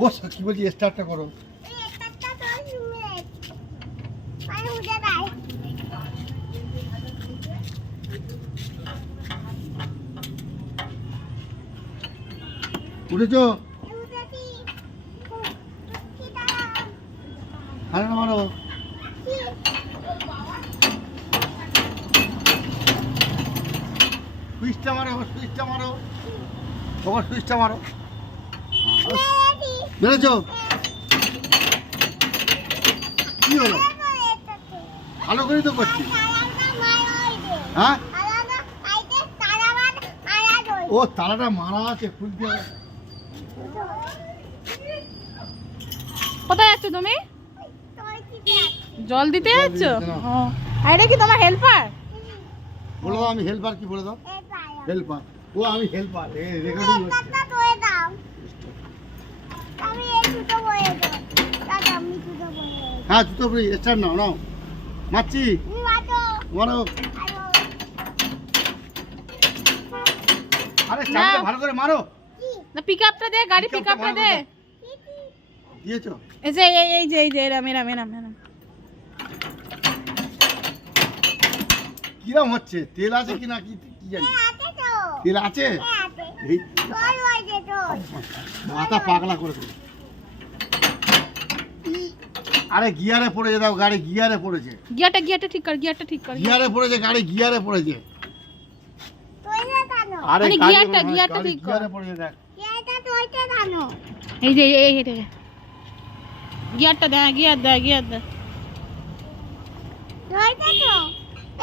বস কি বলছি স্টার্টটা করো। উঠেছো? আরে না মারো। সুইচটা মারো, সুইচটা মারো, তোমার সুইচটা মারো। বেড়েছো? কি হলো? ভালো করেই তো করছি। হ্যাঁ ও তারাটা মারা আছে, খুলতে হবে। কোথায় যাচ্ছ তুমি? জল দিতে যাচ্ছ? এটা কি তোমার হেল্পার? বলে দাও আমি হেল্পার। কি বলে দাও? হেল্পার। ও আমি হেল্পার। রেকর্ডিং হচ্ছে। হ্যাঁ জুতো পরে স্টার্ট নাও নাও। মারছি মারো। আরে চাবিটা ভালো করে মারো। না পিকআপটা দে, গাড়ি পিকআপটা দে। দিয়েছো? এই যে এরাম। কিরম হচ্ছে? তেল আছে কিনা কি কি জানি। তেল আছে? এই মাথা পাগলা করে দিল। আরে গিয়ারে পড়েছে, দাও গাড়ি গিয়ারে পড়েছে। গিয়ারটা ঠিক কর, গিয়ারে পড়েছে গাড়ি, গিয়ারে পড়েছে। আরে মানে গিয়ারটা ঠিক কর। গিয়ারে পড়েছে দেখ। এই যে গিয়ারটা দে, গিয়ার দে।